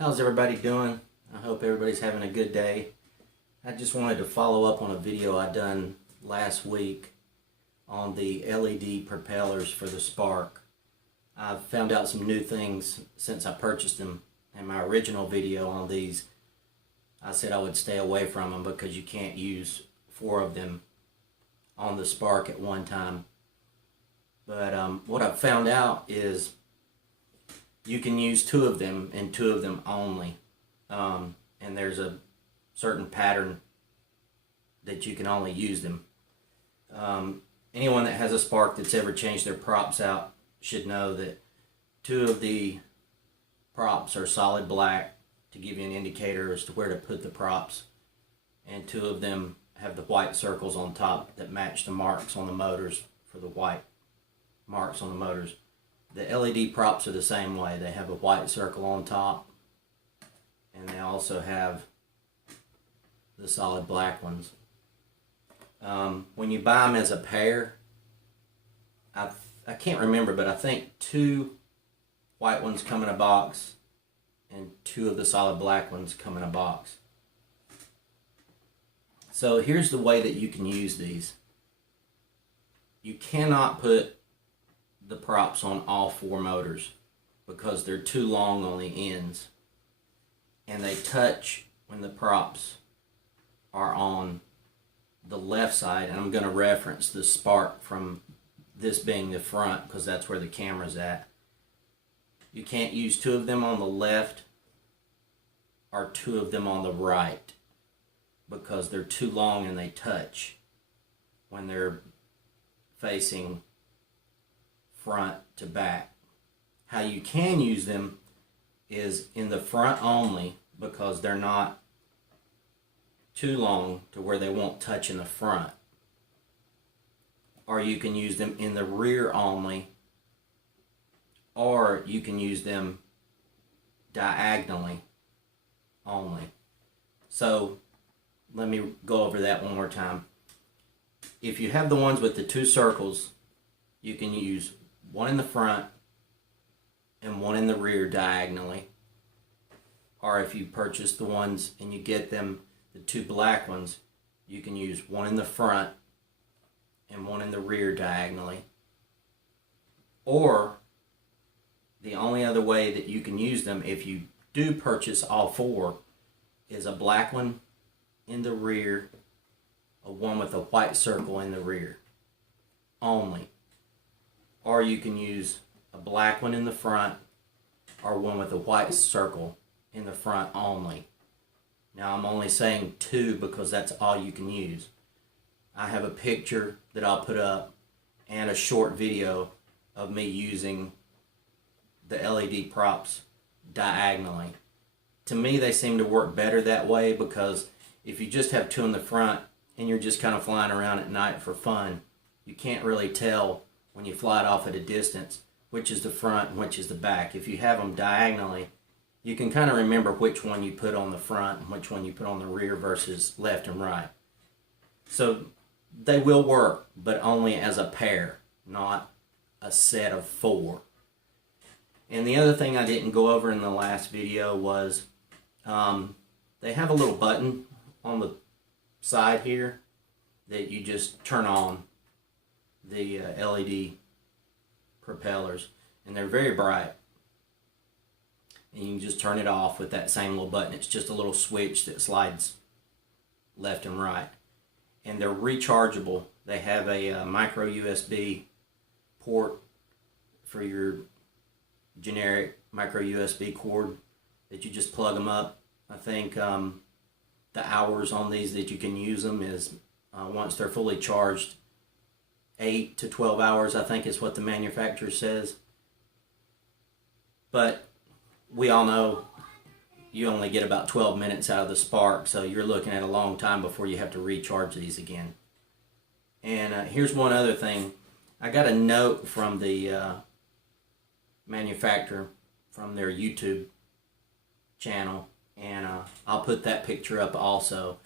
How's everybody doing? I hope everybody's having a good day. I just wanted to follow up on a video I done last week on the LED propellers for the Spark. I've found out some new things since I purchased them. In my original video on these, I said I would stay away from them because you can't use 4 of them on the Spark at one time. But what I've found out is you can use 2 of them and 2 of them only. And there's a certain pattern that you can only use them. Anyone that has a Spark that's ever changed their props out should know that 2 of the props are solid black to give you an indicator as to where to put the props, and 2 of them have the white circles on top that match the marks on the motors for the white marks on the motors. The LED props are the same way. They have a white circle on top, and they also have the solid black ones. When you buy them as a pair, I can't remember, but I think 2 white ones come in a box and 2 of the solid black ones come in a box. So here's the way that you can use these. You cannot put the props on all 4 motors because they're too long on the ends, and they touch when the props are on the left side. And I'm going to reference the Spark from this being the front because that's where the camera's at. You can't use 2 of them on the left or 2 of them on the right because they're too long and they touch when they're facing front to back. How you can use them is in the front only because they're not too long to where they won't touch in the front. Or you can use them in the rear only, or you can use them diagonally only. So let me go over that one more time. If you have the ones with the 2 circles, you can use 1 in the front and 1 in the rear diagonally. Or if you purchase the ones and you get them, the 2 black ones, you can use 1 in the front and 1 in the rear diagonally. Or the only other way that you can use them if you do purchase all 4 is a black one in the rear, a one with a white circle in the rear only. Or you can use a black one in the front or one with a white circle in the front only. Now I'm only saying 2 because that's all you can use. I have a picture that I'll put up and a short video of me using the LED props diagonally. To me, they seem to work better that way because if you just have 2 in the front and you're just kind of flying around at night for fun, you can't really tell when you fly it off at a distance which is the front and which is the back. If you have them diagonally, you can kind of remember which one you put on the front and which one you put on the rear versus left and right. So they will work, but only as a pair, not a set of 4. And the other thing I didn't go over in the last video was they have a little button on the side here that you just turn on the LED propellers, and they're very bright, and you can just turn it off with that same little button. It's just a little switch that slides left and right, and they're rechargeable. They have a micro USB port for your generic micro USB cord that you just plug them up. I think the hours on these that you can use them is once they're fully charged, 8 to 12 hours, I think is what the manufacturer says. But we all know you only get about 12 minutes out of the Spark, so you're looking at a long time before you have to recharge these again. And here's one other thing. I got a note from the manufacturer from their YouTube channel, and I'll put that picture up also.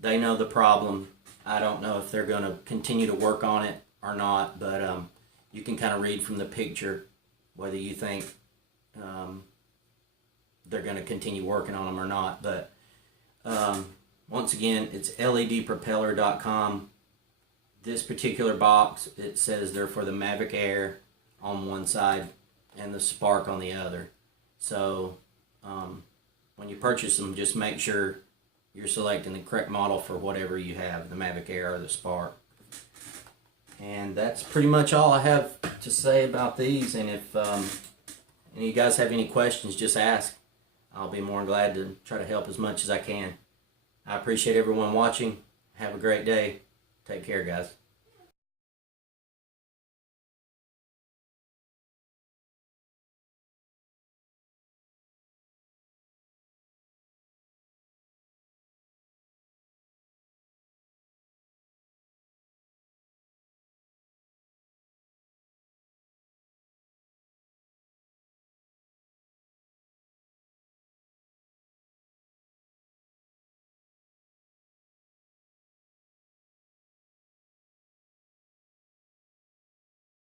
They know the problem. I don't know if they're going to continue to work on it or not, but you can kind of read from the picture whether you think they're going to continue working on them or not. But once again, it's ledpropeller.com. This particular box, it says they're for the Mavic Air on one side and the Spark on the other. So when you purchase them, just make sure you're selecting the correct model for whatever you have, the Mavic Air or the Spark. And that's pretty much all I have to say about these. And if any of you guys have any questions, just ask. I'll be more than glad to try to help as much as I can. I appreciate everyone watching. Have a great day. Take care, guys.